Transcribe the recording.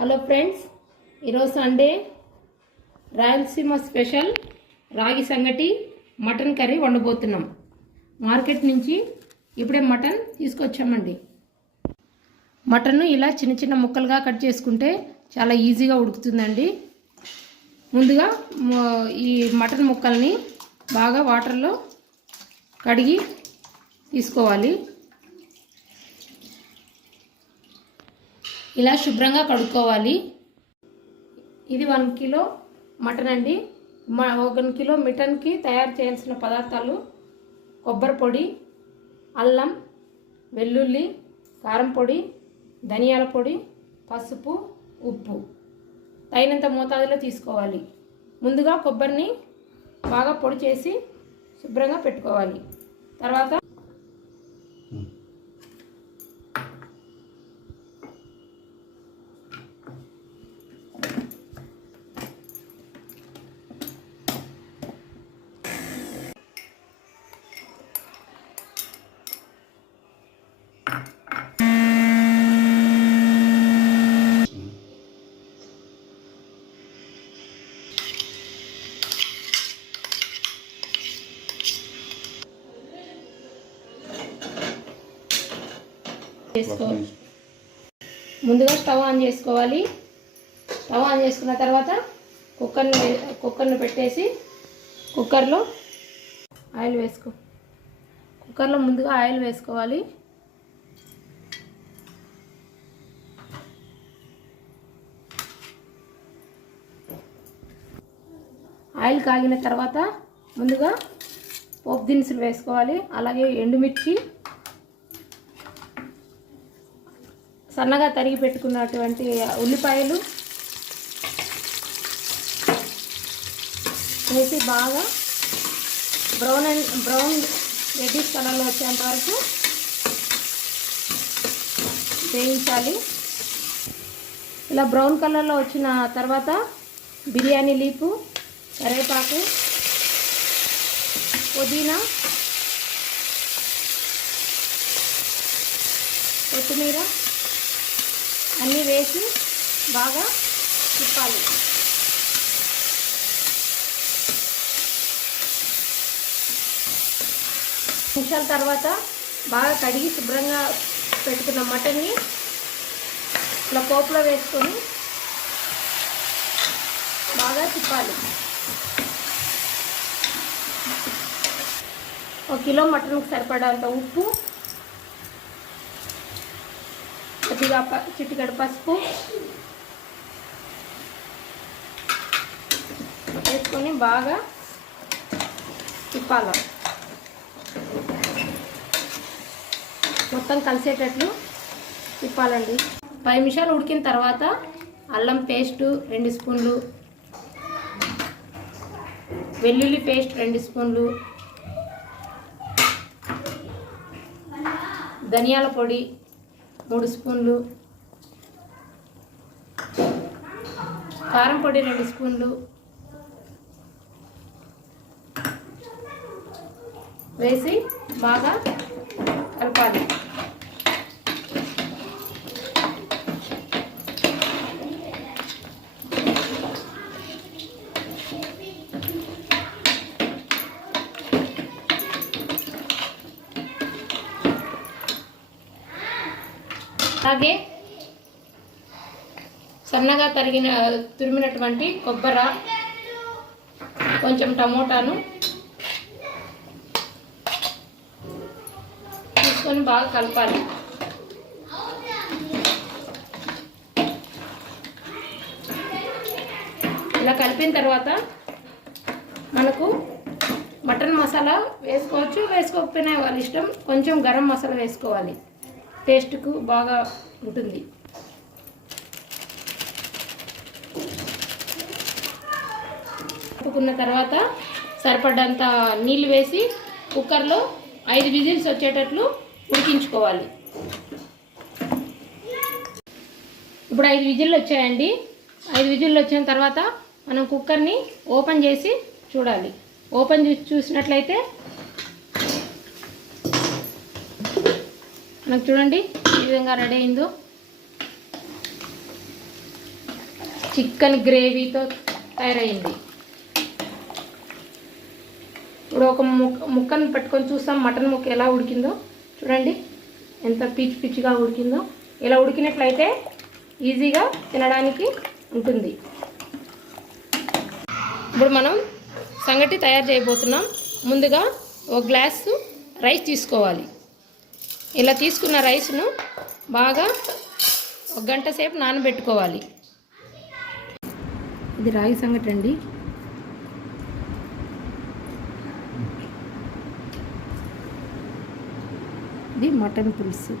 Hello friends, ఈరోజు Sunday Rayalaseema special రాగి సంగటి మటన్ కర్రీ వండబోతున్నాం. మార్కెట్ నుంచి ఇప్పుడే మటన్ తీసుకొచ్చామండి. మటన్ ఇలా చిన్న చిన్న ముక్కలుగా కట్ చేసుకుంటే చాలా ఈజీగా ఉడుకుతుందండి. ముందుగా ఈ మటన్ ముక్కల్ని బాగా వాటర్లో కడిగి తీసుకోవాలి. ఇలా శుభ్రంగా కడుక్కోవాలి. ఇది 1 కిలో మటన్ అండి. 1 కిలో మటన్కి తయారు చేయాల్సిన పదార్థాలు: కొబ్బరి పొడి, అల్లం, వెల్లుల్లి, కారం పొడి, ధనియాల పొడి, పసుపు, ఉప్పు తగినంత మోతాదులో తీసుకోవాలి. ముందుగా కొబ్బరిని బాగా పొడి చేసి శుభ్రంగా పెట్టుకోవాలి. తర్వాత ముందుగా స్టవ్ ఆన్ చేసుకోవాలి. స్టవ్ ఆన్ చేసుకున్న తర్వాత కుక్కర్ని పెట్టేసి కుక్కర్లో ముందుగా ఆయిల్ వేసుకోవాలి. ఆయిల్ కాగిన తర్వాత ముందుగా పోపు దినుసులు వేసుకోవాలి. అలాగే ఎండుమిర్చి, సన్నగా తరిగి పెట్టుకున్నటువంటి ఉల్లిపాయలు వేసి బాగా బ్రౌన్ రెడ్డిష్ కలర్లో వచ్చేంత వరకు వేయించాలి. ఇలా బ్రౌన్ కలర్లో వచ్చిన తర్వాత బిర్యానీ లీపు, కరివేపాకు, పుదీనా, కొత్తిమీర అన్నీ వేసి బాగా తిప్పాలి. నిమిషాల తర్వాత బాగా కడిగి శుభ్రంగా పెట్టుకున్న మటన్ని ఇలా పోపులో వేసుకొని బాగా తిప్పాలి. 1 కిలో మటన్కి సరిపడంత ఉప్పు, కొద్దిగా చిటికెడు పసుపు వేసుకొని బాగా తిప్పాలి. మొత్తం కలిసేటట్లు తిప్పాలండి. 10 నిమిషాలు ఉడికిన తర్వాత అల్లం పేస్టు 2 స్పూన్లు, వెల్లుల్లి పేస్ట్ 2 స్పూన్లు, ధనియాల పొడి 3 స్పూన్లు, కారం పొడి 2 స్పూన్లు వేసి బాగా కలపాలి. అలాగే సన్నగా తురిమినటువంటి కొబ్బరి, కొంచెం టమోటాను తీసుకొని బాగా కలపాలి. ఇలా కలిపిన తర్వాత మనకు మటన్ మసాలా వేసుకోవచ్చు, వేసుకోకపోయినా వాళ్ళ ఇష్టం. కొంచెం గరం మసాలా వేసుకోవాలి, టేస్ట్కు బాగా ఉంటుంది. కలుపుకున్న తర్వాత సరిపడ్డంత నీళ్ళు వేసి కుక్కర్లో 5 విజిల్స్ వచ్చేటట్లు ఉడికించుకోవాలి. ఇప్పుడు 5 విజిల్లు వచ్చాయండి. 5 విజిల్లు వచ్చిన తర్వాత మనం కుక్కర్ని ఓపెన్ చేసి చూడాలి. ఓపెన్ చేసి చూసినట్లయితే మనకు చూడండి ఈ విధంగా రెడీ అయిందో. చికెన్ గ్రేవీతో తయారైంది. ఇప్పుడు ఒక ముక్కను పెట్టుకొని చూస్తాం మటన్ ముక్క ఎలా ఉడికిందో. చూడండి ఎంత పిచ్చిగా ఉడికిందో. ఇలా ఉడికినట్లయితే ఈజీగా తినడానికి ఉంటుంది. ఇప్పుడు మనం సంగటి తయారు చేయబోతున్నాం. ముందుగా ఒక గ్లాసు రైస్ తీసుకోవాలి. ఇలా తీసుకున్న రైస్ను బాగా 1 గంట సేపు నానబెట్టుకోవాలి. ఇది రాగి సంగటి అండి. ఇది మటన్ పులుసు.